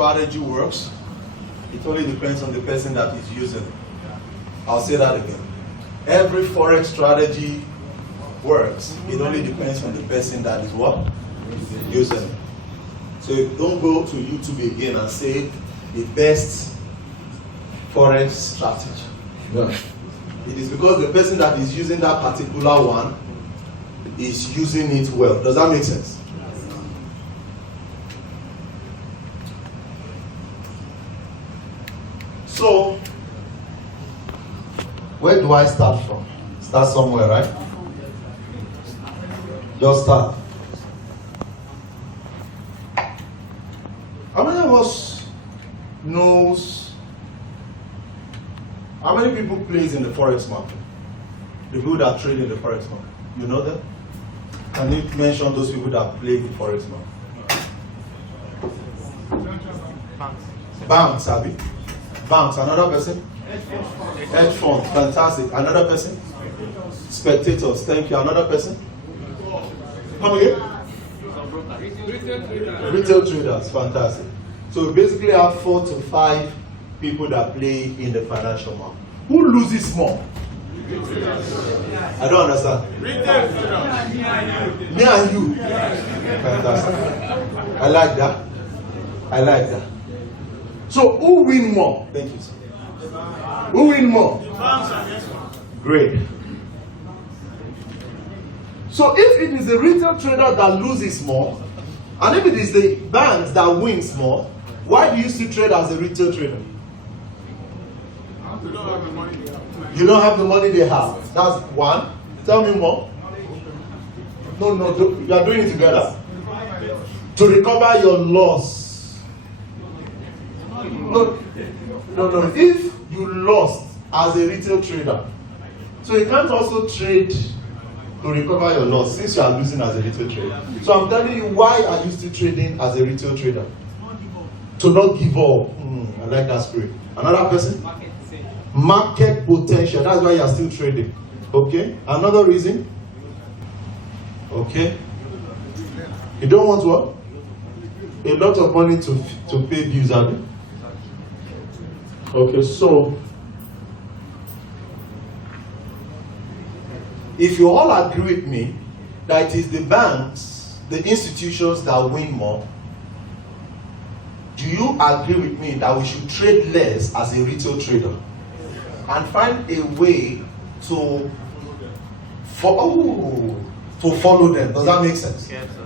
strategy works, it only depends on the person that is using it. I'll say that again. Every Forex strategy works, it only depends on the person that is what? Using it. So don't go to YouTube again and say the best Forex strategy. No. It is because the person that is using that particular one is using it well. Does that make sense? So, where do I start from? Start somewhere, right? Just start. How many of us knows, how many people plays in the Forex market? The people that trade in the Forex market. You know them? Can you mention those people that play in the Forex market? Banks, Abby. Banks, another person? Hedge fund, fantastic. Another person? Spectators, thank you. Another person? Come again? Retail traders, fantastic. So we basically have 4 to 5 people that play in the financial market. Who loses more? I don't understand. Me and you. Fantastic. I like that. I like that. So who win more? Thank you, sir. Who win more? Great. So if it is the retail trader that loses more, and if it is the banks that wins more, why do you still trade as a retail trader? You don't have the money they have. That's one. Tell me more. No, you are doing it together. To recover your loss. No. If you lost as a retail trader, so you can't also trade to recover your loss since you are losing as a retail trader. So I'm telling you, why are you still trading as a retail trader? To not give up. I like that spirit. Another person? Market potential. That's why you are still trading. Okay? Another reason? Okay? You don't want what? A lot of money to pay bills, have you? Okay, so if you all agree with me that it is the banks, the institutions that win more, do you agree with me that we should trade less as a retail trader and find a way to follow them? Does that make sense? Yes, sir.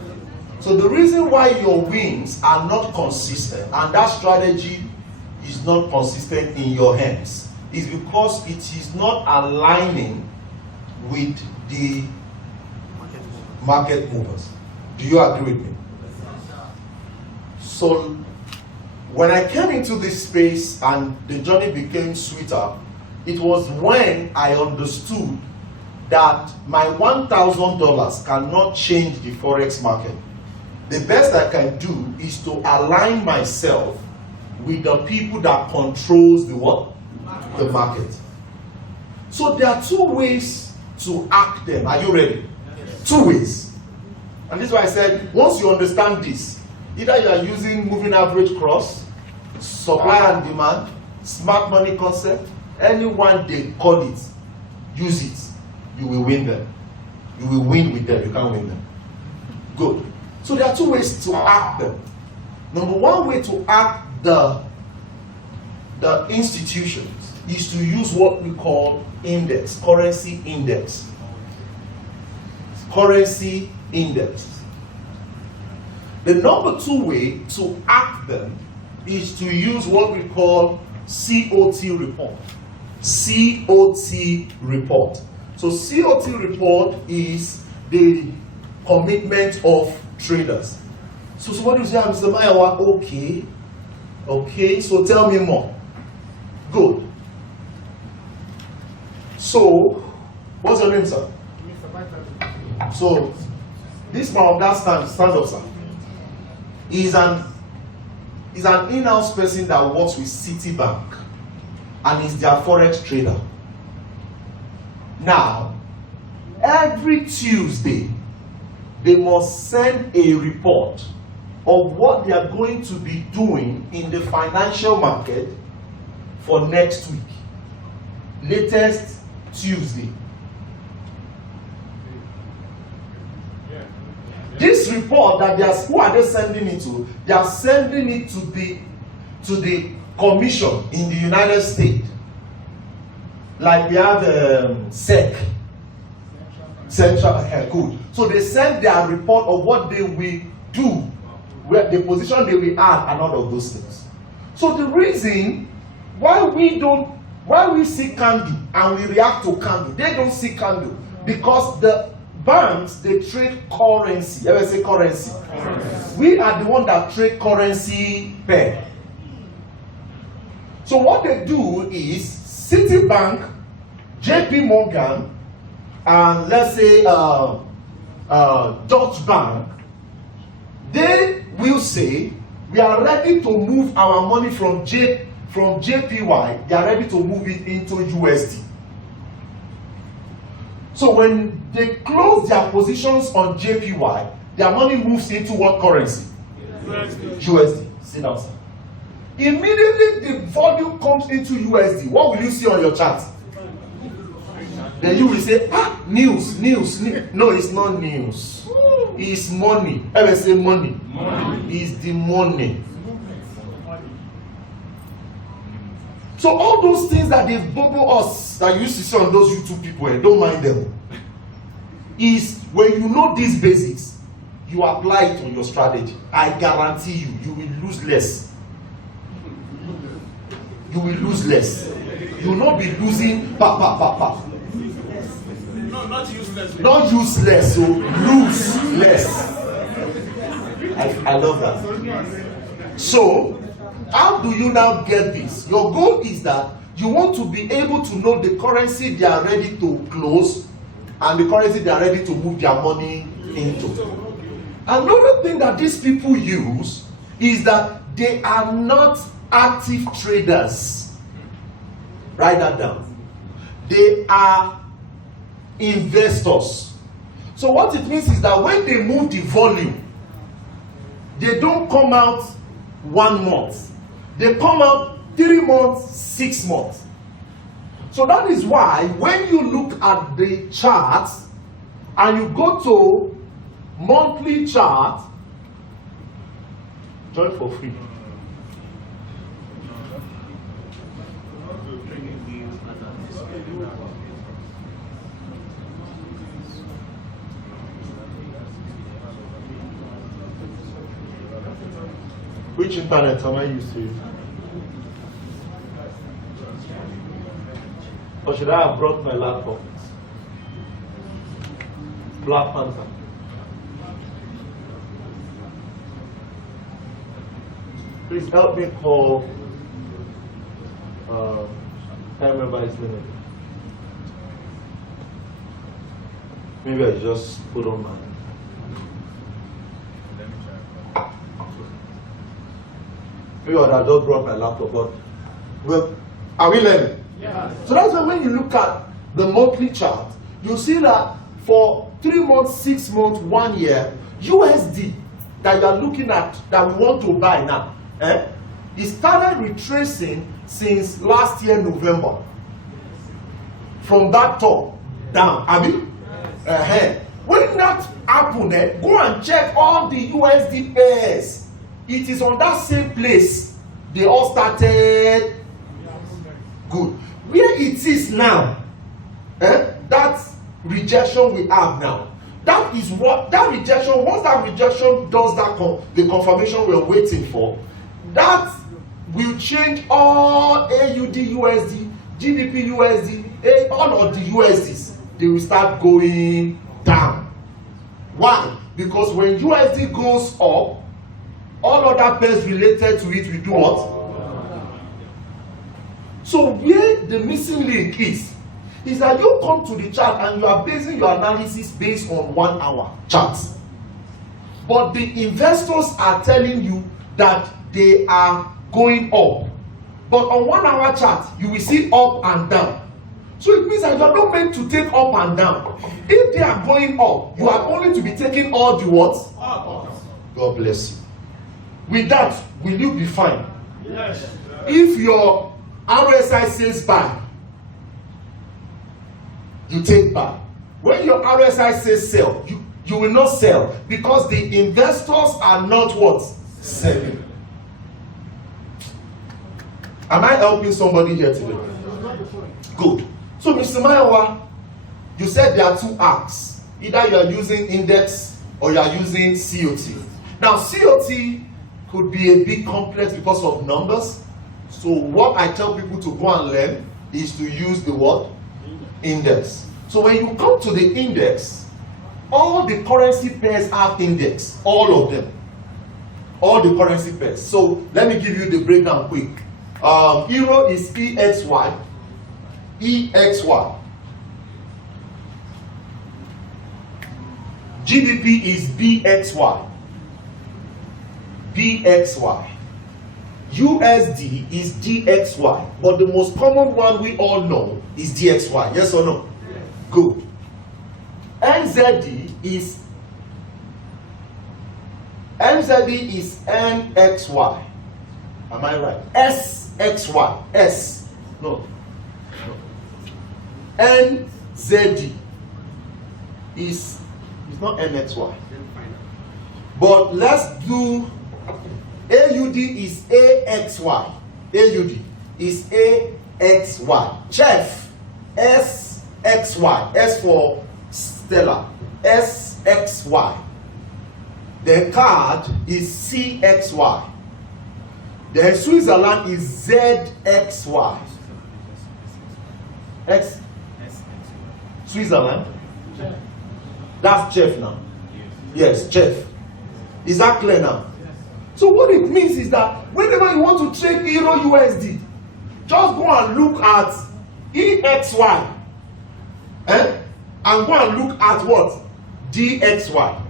So the reason why your wins are not consistent and that strategy is not consistent in your hands is because it is not aligning with the market movers. Do you agree with me? So when I came into this space and the journey became sweeter, it was when I understood that my $1,000 cannot change the Forex market. The best I can do is to align myself with the people that controls the what? The market. So there are 2 ways to act them. Are you ready? Yes. 2 ways. And this is why I said, once you understand this, either you are using moving average cross, supply and demand, smart money concept, anyone they call it, use it. You will win them. You will win with them. You can't win them. Good. So there are 2 ways to act them. Number 1 way to act the institutions is to use what we call index, currency index. Currency index. The number 2 way to act them is to use what we call COT report. COT report. So COT report is the commitment of traders. So what do you say, Mr. Mayowa? Okay, so tell me more. Good. So, what's your name, sir? So, this man that stands up, sir, is an in-house person that works with Citibank and is their Forex trader. Now, every Tuesday, they must send a report of what they are going to be doing in the financial market for next week, latest Tuesday. This report that they are, who are they sending it to? They are sending it to the commission in the United States. Like we have SEC, Central Good. So they send their report of what they will do, where the position they will add, and all of those things. So the reason why we see candle and we react to candle, they don't see candle, because the banks, they trade currency. Ever say currency? We are the one that trade currency pair. So what they do is Citibank, JP Morgan, and let's say Deutsche Bank, they will say we are ready to move our money from JPY. They are ready to move it into USD. So when they close their positions on JPY, their money moves into what currency? USD. Sit down, sir. Immediately the volume comes into USD. What will you see on your chart? Then you will say, news. No, it's not news. It's money. Ever say money? It's the money. So all those things that they bubble us, that you used to see on those YouTube people, don't mind them, is when you know these basics, you apply it on your strategy. I guarantee you will lose less. You will lose less. You will not be losing pa. No, not useless. Not useless, so lose less. I love that. So, how do you now get this? Your goal is that you want to be able to know the currency they are ready to close and the currency they are ready to move their money into. Another thing that these people use is that they are not active traders. Write that down. They are investors. So what it means is that when they move the volume, they don't come out 1 month. They come out 3 months, 6 months. So that is why when you look at the charts and you go to monthly chart, join for free. Which internet am I using? Or should I have brought my laptop? Black Panther. Please help me call. Can't remember his name. Maybe I just put on my. Maybe I just brought my laptop, but well, are we learning? Yeah. So that's why when you look at the monthly chart, you see that for 3 months, 6 months, 1 year, USD that you are looking at that we want to buy now, it started retracing since last year November. From that top down, I mean, when that happened, go and check all the USD pairs. It is on that same place they all started. Good. Where it is now, that rejection we have now, that is what that rejection. Once that rejection does that, the confirmation we are waiting for, that will change all AUD USD, GBP USD, all of the USDs. They will start going down. Why? Because when USD goes up, all other pairs related to it will do what? So where the missing link is that you come to the chart and you are basing your analysis based on 1 hour charts. But the investors are telling you that they are going up. But on 1 hour chart, you will see up and down. So it means that you are not meant to take up and down. If they are going up, you are only to be taking all the what? God bless you. With that, will you be fine? Yes. If your RSI says buy, you take buy. When your RSI says sell, you will not sell because the investors are not what? Selling. Am I helping somebody here today? Good. So, Mr. Mayowa, you said there are two arcs. Either you are using index or you are using COT. Now, COT could be a bit complex because of numbers. So what I tell people to go and learn is to use the what? Index. So when you come to the index, all the currency pairs have index. All of them. All the currency pairs. So let me give you the breakdown quick. Euro is EXY. EXY. GBP is BXY. BXY. USD is DXY, but the most common one we all know is DXY. Yes or no? Yes. Good. NZD is NXY. Am I right? SXY. S. No. NZD is not NXY. But let's do AUD is AXY. AUD is AXY. Chef, SXY. S for Stella. SXY. The card is CXY. Then Switzerland is ZXY. X. Switzerland. That's Chef now. Yes, Chef. Is that clear now? So what it means is that whenever you want to trade Euro USD, just go and look at EXY. And go and look at what? DXY.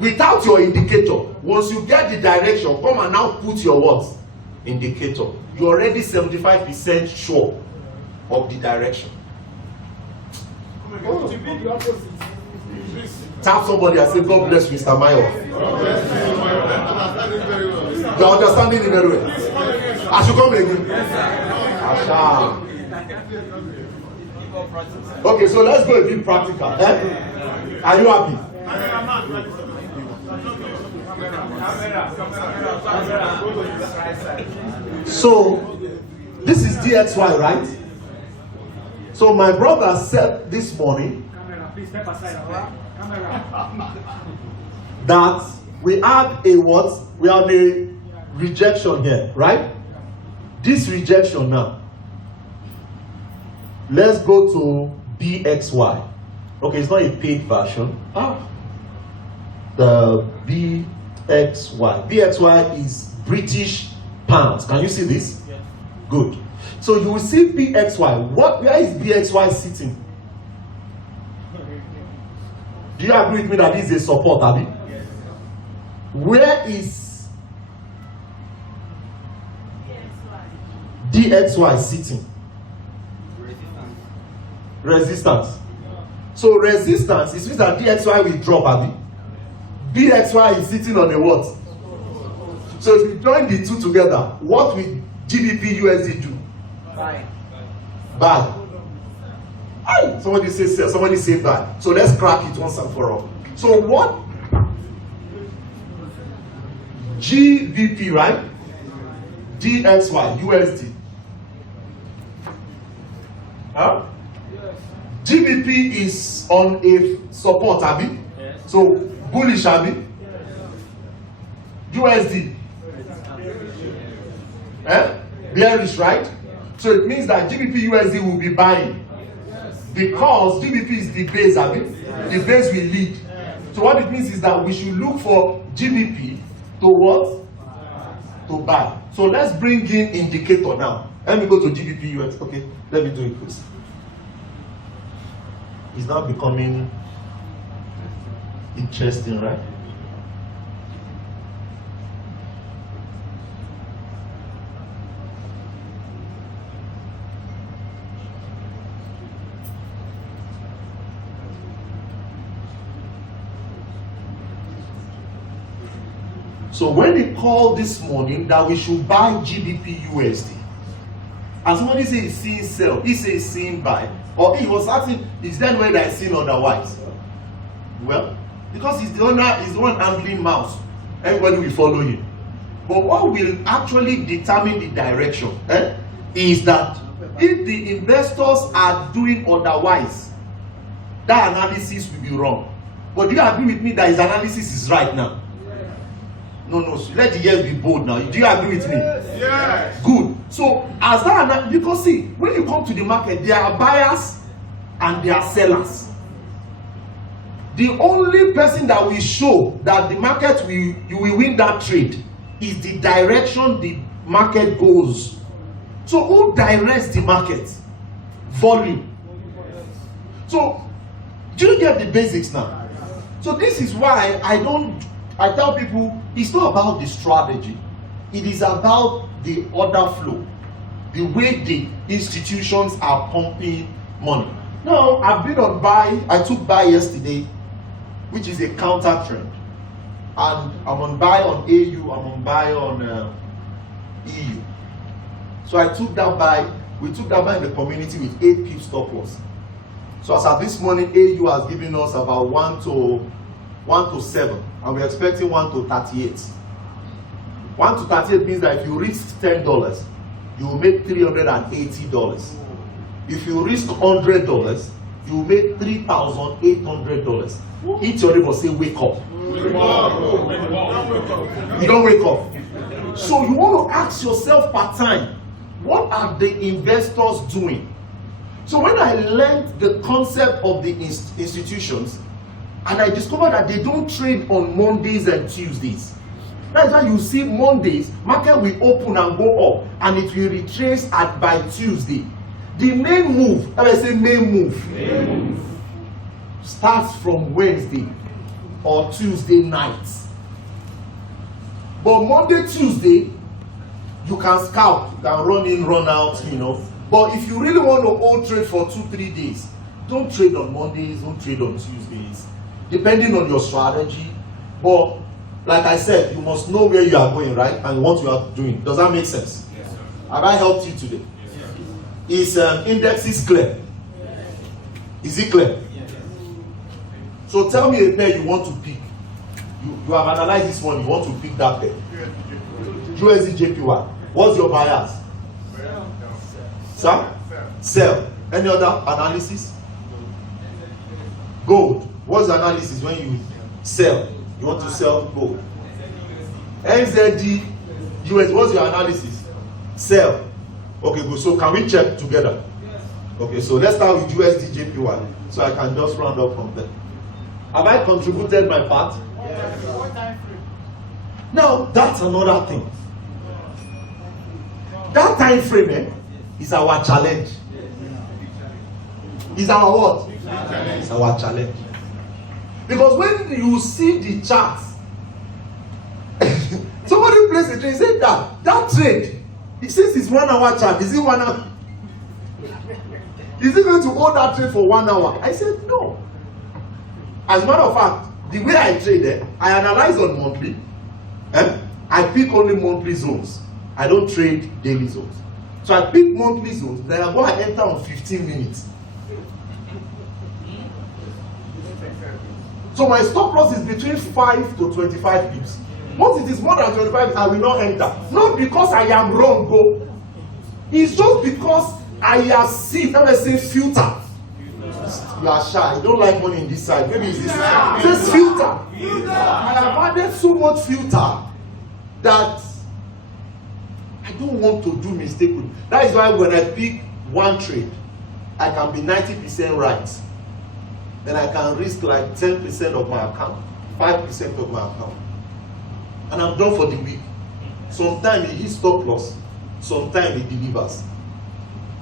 Without your indicator, once you get the direction, come and now put your what? Indicator. You're already 75% sure of the direction. Oh. To be the opposite. Tap somebody and say, God bless Mr. Mayowa. You are understanding it very well. I should come again. Okay, so let's go a bit practical. Are you happy? So, this is DXY, right? So, my brother said this morning that we have a what? We have a rejection here, right? This rejection now. Let's go to BXY. Okay, it's not a paid version. The BXY. BXY is British pounds. Can you see this? Yeah. Good. So you will see BXY. Where is BXY sitting? Do you agree with me that this is a support, Abby? Yes. Where is DXY sitting? Resistance. So resistance, it means that DXY will drop, Abby. BXY is sitting on a what? So if you join the two together, what will GBP USD do? Buy. Buy. Aye. Somebody say sell, somebody say buy. So let's crack it once and for all. So what? GBP, right? DXY, USD. Huh? GBP is on a support, Abi. Yes. So bullish, Abi. Yes. USD. Bearish, right? So it means that GBP USD will be buying. Because GBP is the base, Abi. The base will lead. So what it means is that we should look for GBP to what? To buy. So let's bring in indicator now. Let me go to GBP USD. Okay, let me do it first. It's now becoming interesting, right? So when they called this morning that we should buy GBP USD, and somebody says he's seeing sell, he says seeing buy, or he was asking, is there way that is seen otherwise? Well, because he's the owner, he's the one handling mouse, everybody will follow him. But what will actually determine the direction is that if the investors are doing otherwise, that analysis will be wrong. But do you agree with me that his analysis is right now? No, let the yes be bold now. Do you agree with me? Yes. Good. So as that, because see, when you come to the market, there are buyers and there are sellers. The only person that will show that the market you will win that trade is the direction the market goes. So who directs the market? Volume. So do you get the basics now? So this is why I tell people it's not about the strategy, it is about the order flow, the way the institutions are pumping money. Now I've been on buy, I took buy yesterday, which is a counter trend, and I'm on buy on AU, I'm on buy on EU. So I took that buy, we took that buy in the community with 8 pips stop loss. So as of this morning, AU has given us about 1 to 7, and we're expecting 1 to 38. 1 to 38 means that if you risk $10, you will make $380. If you risk $100, you will make $3,800. Each your neighbor say, wake up. Wake up. You don't wake up. So you want to ask yourself part time, what are the investors doing? So when I learned the concept of the institutions, and I discovered that they don't trade on Mondays and Tuesdays. That's why you see Mondays, market will open and go up, and it will retrace by Tuesday. The main move, I say main move, starts from Wednesday or Tuesday nights. But Monday, Tuesday, you can scout, you can run in, run out, But if you really want to hold trade for 2-3 days, don't trade on Mondays, don't trade on Tuesdays, depending on your strategy. But like I said, you must know where you are going, right? And what you are doing. Does that make sense? Yes, sir. Have I helped you today? Yes, sir. Is indexes clear? Is it clear? Yes. So tell me a pair you want to pick. You have analyzed this one, you want to pick that pair. USD JPY. What's your bias? Sir? Sell. Any other analysis? Gold. What's the analysis when you sell? You want to sell gold. NZD US. What's your analysis? Sell. Okay, good. So can we check together? Okay, so let's start with USD JPY. So I can just round up from there. Have I contributed my part? Now that's another thing. That time frame is our challenge. Is our what? It's our challenge. Because when you see the charts, somebody places a trade, say that trade, it says it's 1 hour chart. Is it 1 hour? Is it going to hold that trade for 1 hour? I said no. As a matter of fact, the way I trade, I analyze on monthly. I pick only monthly zones. I don't trade daily zones. So I pick monthly zones, then I go and enter on 15 minutes. So my stop loss is between 5 to 25 pips. Once it is more than 25, I will not enter. Not because I am wrong, go. It's just because I have seen, let me say, filter. You are shy. You don't like money in this side. Maybe it's this side. Just filter. I have added so much filter that I don't want to do mistake. That is why when I pick one trade, I can be 90% right. Then I can risk like 10% of my account, 5% of my account. And I'm done for the week. Sometimes it hits stop loss, sometimes it delivers.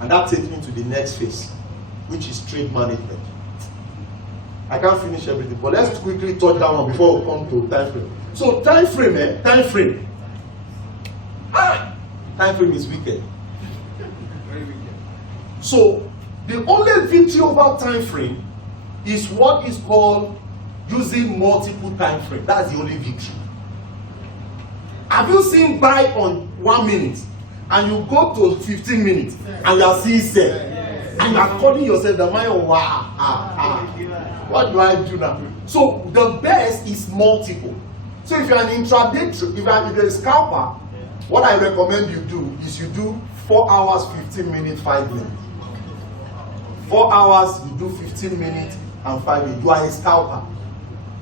And that takes me to the next phase, which is trade management. I can't finish everything, but let's quickly touch that one before we come to time frame. So time frame, time frame. Time frame is wicked. Very wicked. So the only victory over time frame is what is called using multiple time frame. That's the only victory. Have you seen buy on 1 minute and you go to 15 minutes and you are seeing sell? And you are calling yourself the Mayowa. What do I do now? So the best is multiple. So if you're an intraday, if you're a scalper, what I recommend you do is you do 4 hours, 15 minutes, 5 minutes. 4 hours, you do 15 minutes and 5 minutes. You are a scalper.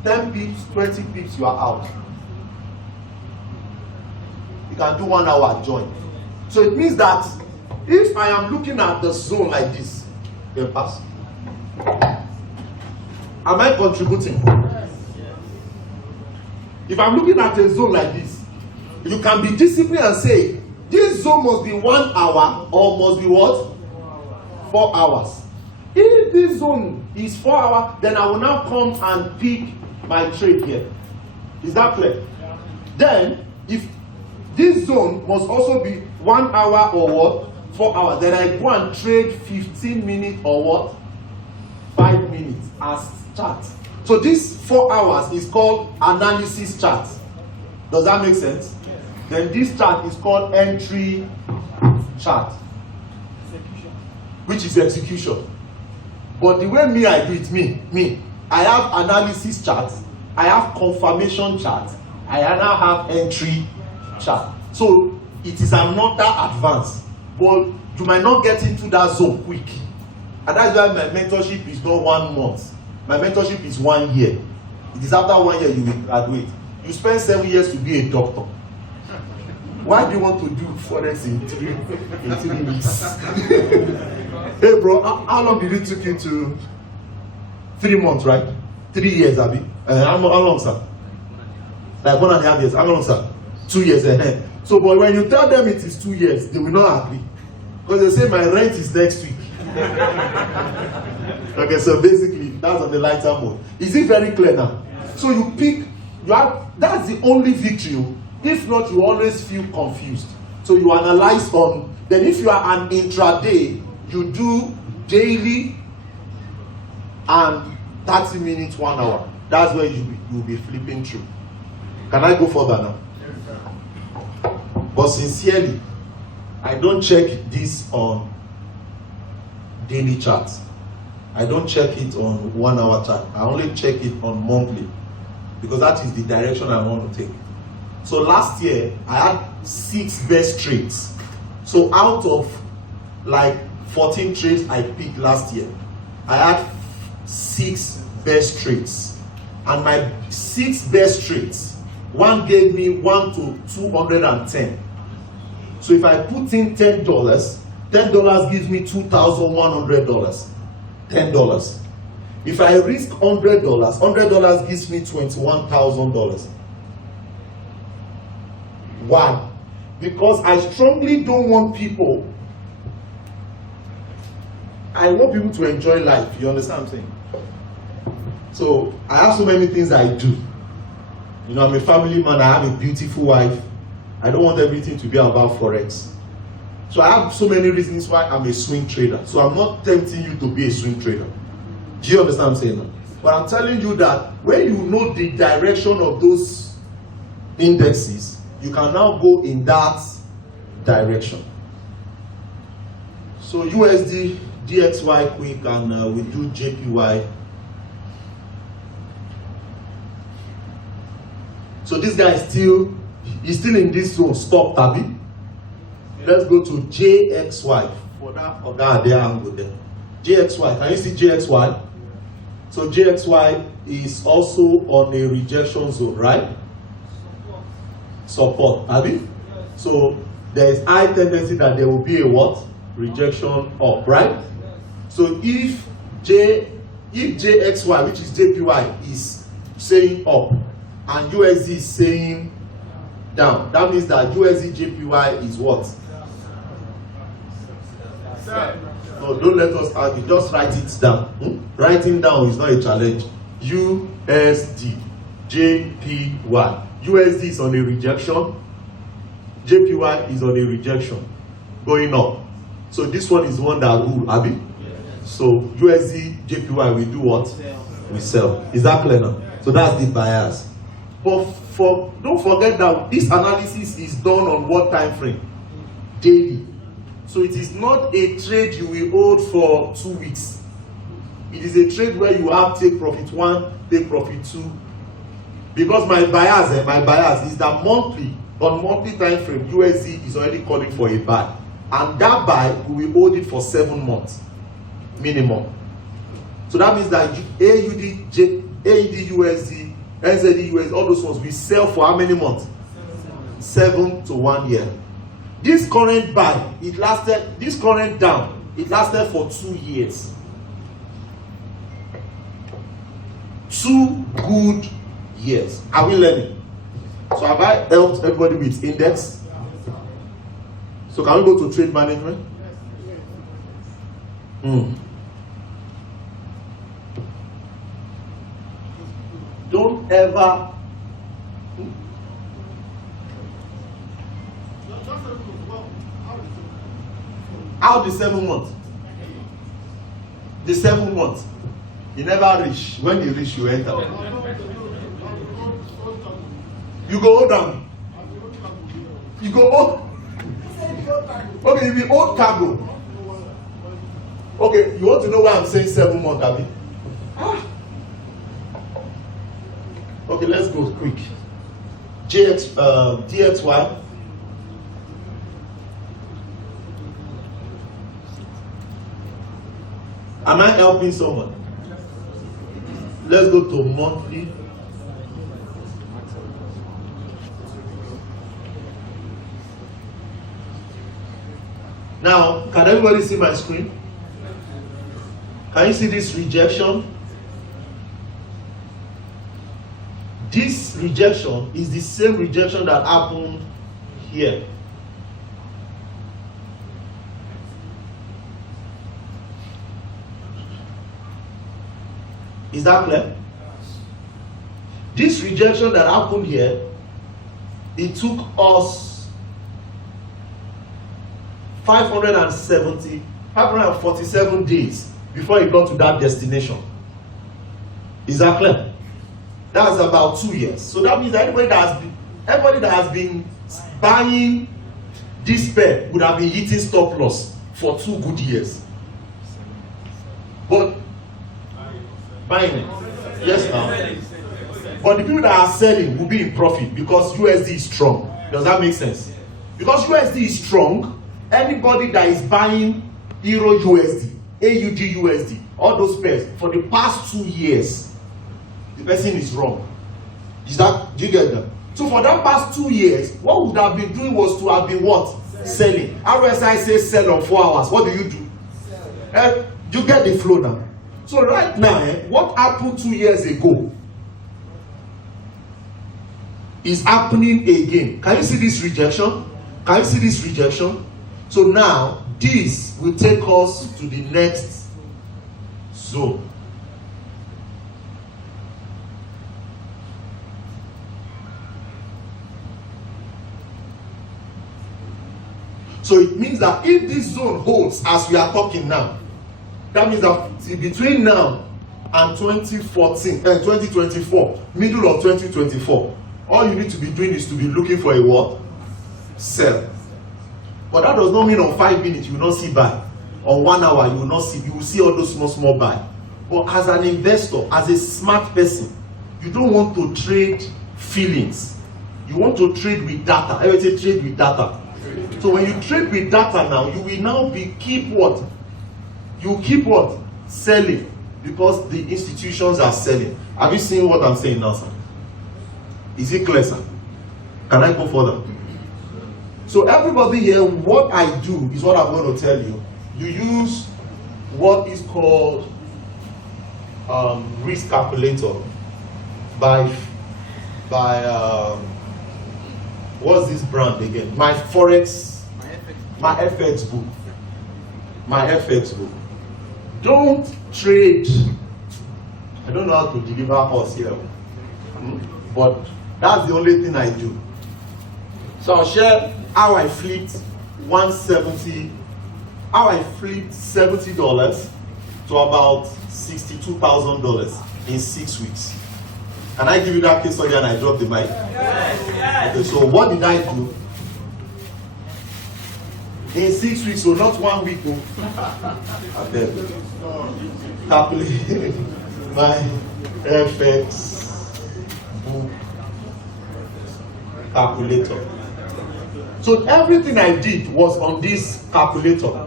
10 pips, 20 pips, you are out. You can do 1 hour join. So it means that if I am looking at the zone like this, then pass. Am I contributing? If I'm looking at a zone like this, you can be disciplined and say, this zone must be 1 hour or must be what? 4 hours. If this zone is 4 hours, then I will now come and pick my trade here. Is that clear? Yeah. Then, if this zone must also be 1 hour or what? 4 hours. Then I go and trade 15 minutes or what? 5 minutes as chart. So this 4 hours is called analysis chart. Does that make sense? Yes. Then this chart is called entry chart. Execution. Which is execution. But the way I do it, I have analysis chart, I have confirmation chart, I now have entry chart. So it is another advance. But you might not get into that zone quick. And that's why my mentorship is not 1 month. My mentorship is 1 year. It is after 1 year you will graduate. You spend 7 years to be a doctor. Why do you want to do Forex in 3 weeks? Hey bro, how long did it take you to? 3 months, right? 3 years, Abi. How long, sir? Like 1.5 years. How long, sir? 2 years ahead. So, but when you tell them it is 2 years, they will not agree. Because they say my rent is next week. Okay, so basically, that's on the lighter mode. Is it very clear now? So you pick, that's the only victory. If not, you always feel confused. So you analyze on, then if you are an intraday, you do daily and 30 minutes, 1 hour. That's where you'll be flipping through. Can I go further now? But sincerely, I don't check this on daily charts. I don't check it on 1 hour chart. I only check it on monthly because that is the direction I want to take. So last year, I had 6 best trades. So out of like 14 trades I picked last year, I had 6 best trades. And my 6 best trades, one gave me 1 to 210. So if I put in $10, $10 gives me $2,100. $10. If I risk $100, $100 gives me $21,000. Why? Because I strongly don't want people. I want people to enjoy life. You understand what I'm saying? So I have so many things I do. You know, I'm a family man. I have a beautiful wife. I don't want everything to be about Forex. So I have so many reasons why I'm a swing trader. So I'm not tempting you to be a swing trader. Do you understand what I'm saying? But I'm telling you that when you know the direction of those indexes, you can now go in that direction. So USD, DXY quick, and we do JPY. So this guy is still in this zone. Stop, Tabi. Let's go to JXY for that there angle there. JXY, can you see JXY? So JXY is also on a rejection zone, right? Support, Abi? So there is high tendency that there will be a what? Rejection up, right? So if JXY, which is JPY, is saying up and USD is saying down, that means that USD JPY is what? No, don't let us argue. Just write it down. Writing down is not a challenge. USD JPY. USD is on a rejection. JPY is on a rejection. Going up. So this one is the one that rule, Abi. Yes. So USD JPY we do what? We sell. Is that clear now? So that's the bias. But don't forget that this analysis is done on what time frame? Daily. So it is not a trade you will hold for 2 weeks. It is a trade where you have take profit 1, take profit 2. Because my bias is that on monthly time frame, USD is already calling for a buy. And that buy, we will hold it for 7 months minimum. So that means that AUD, USD, NZD, USD, all those ones we sell for how many months? 7 to 1 year. This current buy, this current down, it lasted for 2 years. 2 good years. Are we learning? So have I helped everybody with index? So can we go to trade management? Don't ever out the 7 months. The 7 months. You never reach. When you reach, you enter. You go hold down. You go hold. Okay, you be old cargo. Okay, you want to know why I'm saying 7 months, Abby? Okay, let's go quick. DXY. Am I helping someone? Let's go to monthly. Now, can everybody see my screen? Can you see this rejection? This rejection is the same rejection that happened here. Is that clear? This rejection that happened here, it took us 547 days before it got to that destination. Is that clear? That's about 2 years. So that means that everybody that has been buying this pair would have been hitting stop loss for 2 good years. But buying it, yes now. But the people that are selling will be in profit because USD is strong. Does that make sense? Because USD is strong, anybody that is buying Euro USD, AUD USD, all those pairs for the past 2 years, the person is wrong. Do you get that? So for that past 2 years, what would have been doing was to have been what? Selling. RSI says sell on 4 hours. What do? You get the flow now. So right now, what happened 2 years ago is happening again. Can you see this rejection? Can you see this rejection? So now, this will take us to the next zone. So it means that if this zone holds as we are talking now, that means that between now and 2024, middle of 2024, all you need to be doing is to be looking for a what? Sell. But that does not mean on 5 minutes you will not see buy. On 1 hour you will not see. You will see all those small buy. But as an investor, as a smart person, you don't want to trade feelings. You want to trade with data. I would say trade with data. So when you trade with data now, you will now keep what? You keep what? Selling. Because the institutions are selling. Have you seen what I'm saying now, sir? Is it clear, sir? Can I go further? So everybody here, what I do is what I'm going to tell you. You use what is called risk calculator by what's this brand again? My FX book. My FX book. Don't trade. I don't know how to deliver us here, but that's the only thing I do. So I'll share how I flipped $170, how I flipped $70 to about $62,000 in 6 weeks. Can I give you that case study and I drop the mic? Yes. Okay, so what did I do? In 6 weeks, so not 1 week, okay. Calculate my FX book calculator. So everything I did was on this calculator.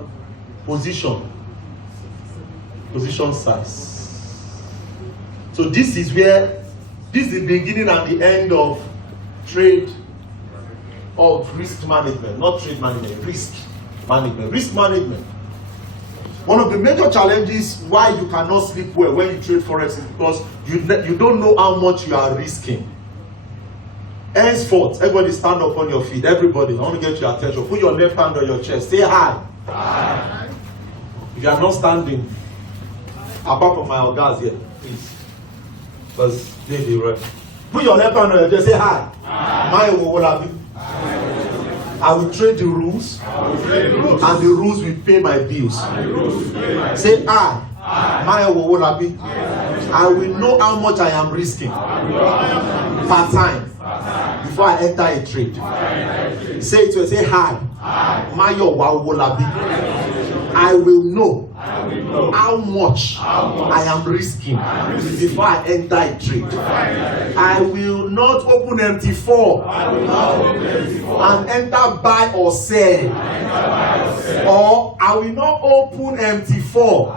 Position size. So this is where, this is the beginning and the end of trade, of risk management, not trade management, risk management. Risk management. One of the major challenges why you cannot sleep well when you trade Forex is because you don't know how much you are risking. Henceforth, everybody stand up on your feet. Everybody, I want to get your attention. Put your left hand on your chest. Say hi. Hi. If you are not standing, apart from my organs here, please. Because they be right. Put your left hand on your chest. Say hi. Mayowa Owolabi. I will trade the rules, and the rules will pay my bills. Say I, Mayowa Owolabi. I will know how much I am risking per time before I enter a trade. Say it well. Say hi, Mayowa Owolabi. I will know how much I am risking before I enter a trade. I will not open MT4 and enter buy or sell. Or I will not open MT4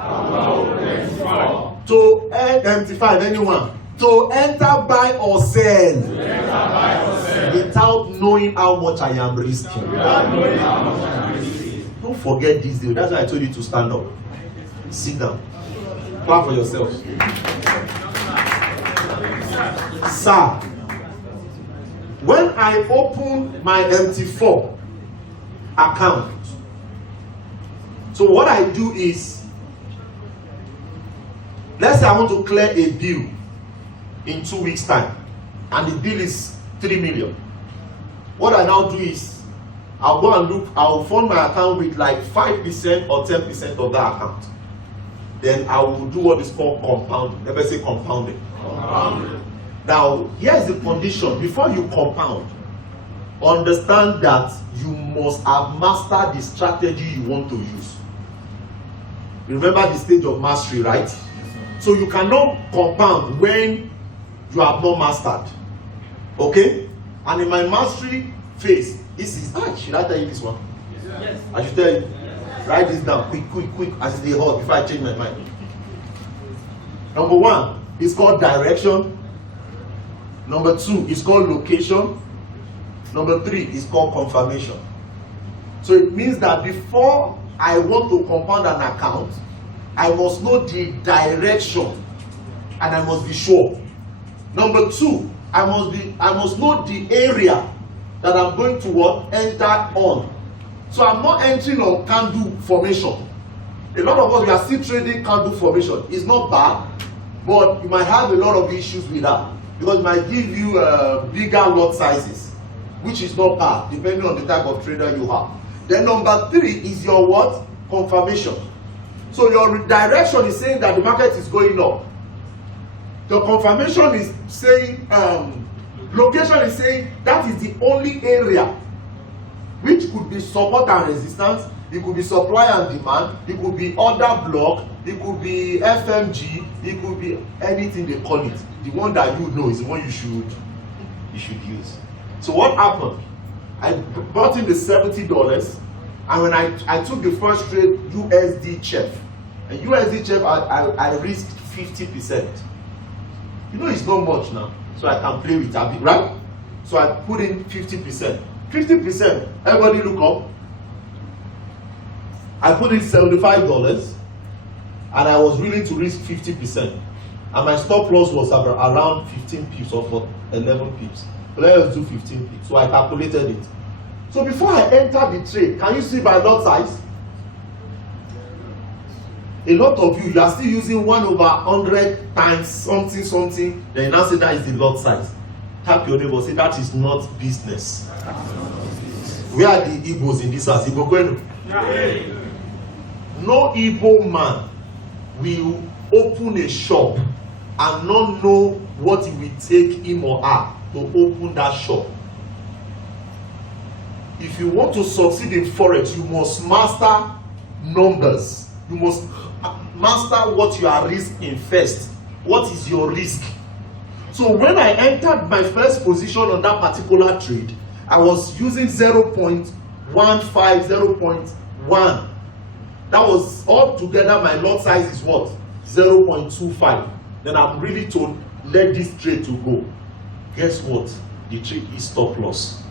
to MT5, anyone, to enter buy or sell without knowing how much I am risking. Don't forget this deal. That's why I told you to stand up. Sit down. Clap for yourself. Sir, when I open my MT4 account, so what I do is, let's say I want to clear a bill in 2 weeks' time, and the bill is 3 million. What I now do is, I'll go and look, I'll fund my account with like 5% or 10% of that account. Then I will do what is called compounding. Never say compounding. Now, here's the condition. Before you compound, understand that you must have mastered the strategy you want to use. Remember the stage of mastery, right? So you cannot compound when you have not mastered. Okay? And in my mastery phase, this is, should I tell you this one? Yes. I should tell you. Yes. Write this down, quick, as they hold before I change my mind. Number 1 is called direction. Number 2 is called location. Number 3 is called confirmation. So it means that before I want to compound an account, I must know the direction and I must be sure. Number 2, I must know the area that I'm going to enter on. So I'm not entering on candle formation. A lot of us, we are still trading candle formation. It's not bad, but you might have a lot of issues with that because it might give you bigger lot sizes, which is not bad depending on the type of trader you have. Then number 3 is your what? Confirmation. So your direction is saying that the market is going up. Your confirmation is saying, location is saying that is the only area which could be support and resistance. It could be supply and demand. It could be order block. It could be FMG. It could be anything they call it. The one that you know is the one you should use. So what happened? I brought in the $70, and when I took the first trade USD chef, and USD chef I risked 50%. You know it's not much now, so I can play with it, right? So I put in 50%. 50%. Everybody look up. I put in $75, and I was willing to risk 50%. And my stop loss was around 15 pips or for 11 pips. Let's do 15 pips. So I calculated it. So before I enter the trade, can you see my lot size? A lot of you are still using 1/100 times something. Then you now say that is the lot size. Tap your neighbor, say that is not business. Where are the Igbos in this house? Igbo Gwenu? No Igbo man will open a shop and not know what it will take him or her to open that shop. If you want to succeed in Forex, you must master numbers. You must master what you are risking first. What is your risk? So when I entered my first position on that particular trade, I was using 0.15, 0.1. That was all together. My lot size is what? 0.25. Then I'm really told, let this trade to go. Guess what? The trade is stop loss.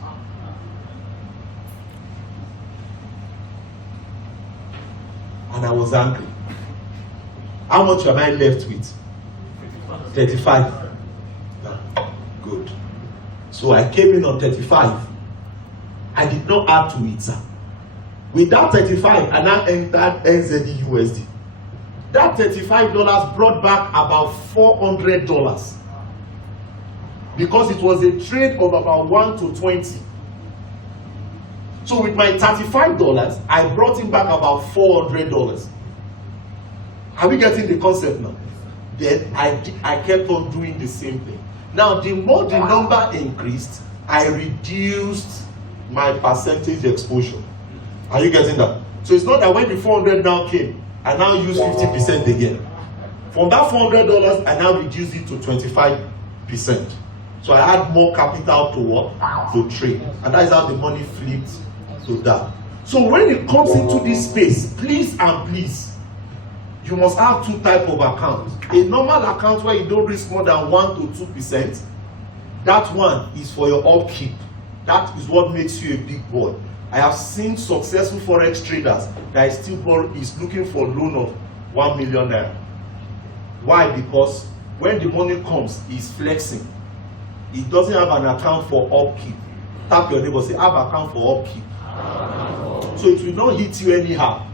And I was angry. How much am I left with? 35. Good. So I came in on 35. I did not add to it, sir. With that 35, I now entered NZD USD. That $35 brought back about $400 because it was a trade of about 1 to 20. So with my $35, I brought in back about $400. Are we getting the concept now? Then I kept on doing the same thing. Now, the more the number increased, I reduced my percentage exposure. Are you getting that? So it's not that when the 400 now came, I now use 50% again. From that $400, I now reduced it to 25%. So I had more capital to what? To trade. And that is how the money flipped to that. So when it comes into this space, please and please, you must have two types of accounts. A normal account where you don't risk more than 1 to 2%, that one is for your upkeep. That is what makes you a big boy. I have seen successful Forex traders that is looking for a loan of 1 million naira. Why? Because when the money comes, he's flexing. He doesn't have an account for upkeep. Tap your neighbor, say, have an account for upkeep. So it will not hit you anyhow.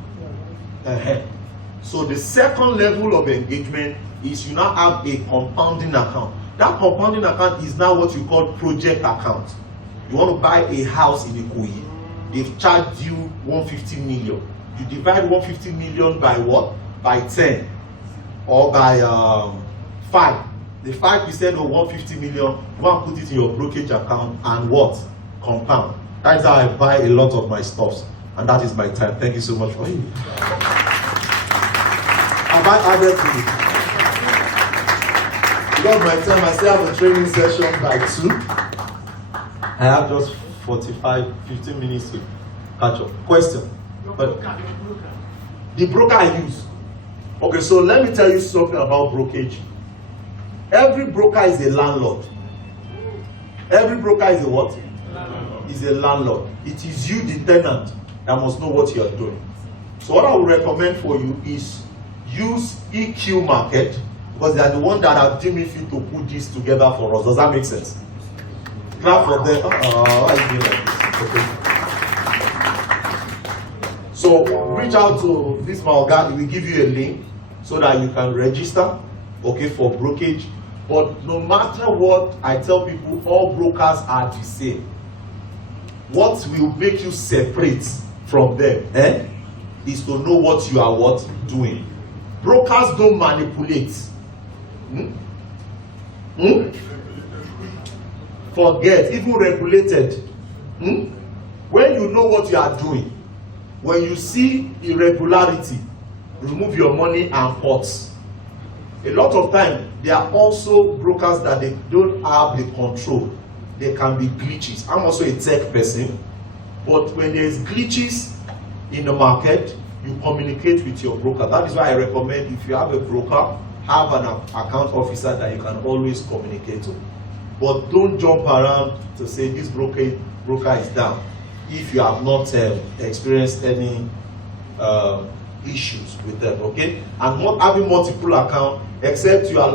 So the second level of engagement is you now have a compounding account. That compounding account is now what you call project account. You want to buy a house in Ikoyi. They've charged you 150 million. You divide 150 million by what? By 10 or by 5. The 5% of 150 million, you want to put it in your brokerage account and what? Compound. That's how I buy a lot of my stuffs. And that is my time. Thank you so much for it. Have I added to it? Because my time, I still have a training session by 2. I have just 15 minutes to catch up. Question? The broker I use. Okay, so let me tell you something about brokerage. Every broker is a landlord. Every broker is a what? Landlord. Is a landlord. It is you, the tenant, that must know what you are doing. So what I would recommend for you is use EQ Market, because they are the ones that have deemed it fit to put this together for us. Does that make sense? Clap for them. Why are you doing like this? Okay. So reach out to this Mayowa. He will give you a link so that you can register, okay, for brokerage. But no matter what, I tell people, all brokers are the same. What will make you separate from them is to know what you are doing. Brokers don't manipulate. Forget, even regulated. When you know what you are doing, when you see irregularity, remove your money and pots. A lot of time, there are also brokers that they don't have the control. There can be glitches. I'm also a tech person, but when there is glitches in the market, you communicate with your broker. That is why I recommend, if you have a broker, have an account officer that you can always communicate to. But don't jump around to say this broker is down if you have not experienced any issues with them, okay? And not having multiple accounts, except you are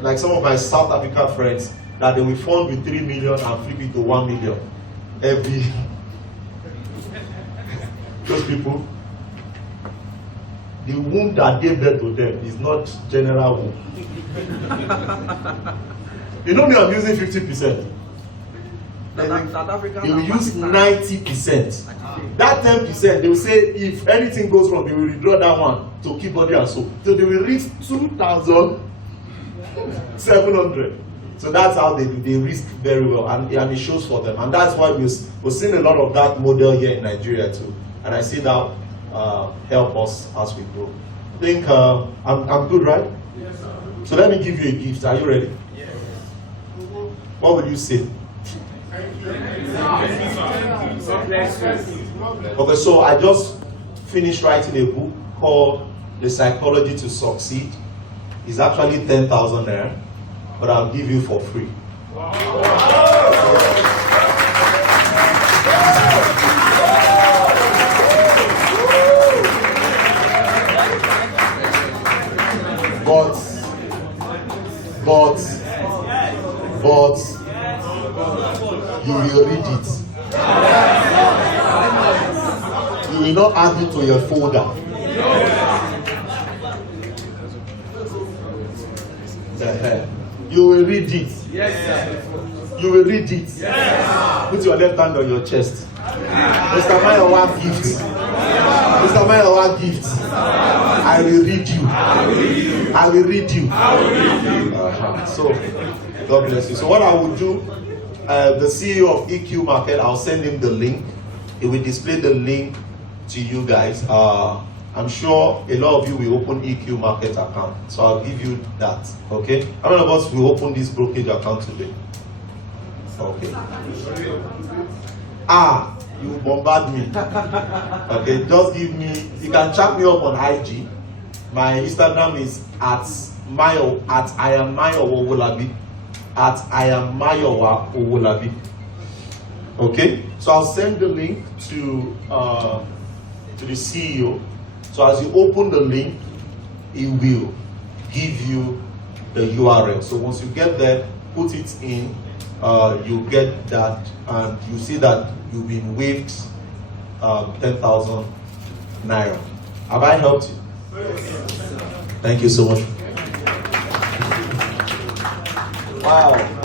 like some of my South African friends, that they will fund with 3 million and flip it to 1 million every. Those people, the womb that gave birth to them is not general womb. You know me, I'm using 50%. They will use 90%. That 10%, they will say if anything goes wrong, they will withdraw that one to keep body and soul. So they will reach 2,700. So that's how they do. They risk very well, and it shows for them. And that's why we're seeing a lot of that model here in Nigeria too. And I see that help us as we grow. I think I'm good, right? Yes, sir. So let me give you a gift. Are you ready? Yes. What will you say? Okay, so I just finished writing a book called The Psychology to Succeed. It's actually 10,000 naira, but I'll give you for free. But you will read it. You will not add it to your folder. You will read it. Yes, sir. You will read it. Yes. Put your left hand on your chest. Mr. Mayowa gift. Mr. Mayowa gift. I will read you. I will read you. So, God bless you. So what I will do, the CEO of EQ Market, I'll send him the link. He will display the link to you guys. I'm sure a lot of you will open EQ Market account. So I'll give you that. Okay? How many of us will open this brokerage account today? Okay. You bombard me. Okay, just give me, you can chat me up on IG. My Instagram is at I am Mayowa Owolabi. I am Mayowa Owolabi. Okay, so I'll send the link to the CEO. So as you open the link, it will give you the URL. So once you get there, put it in. You get that, and you see that you've been waived 10,000 naira. Have I helped you? Thank you so much. Wow.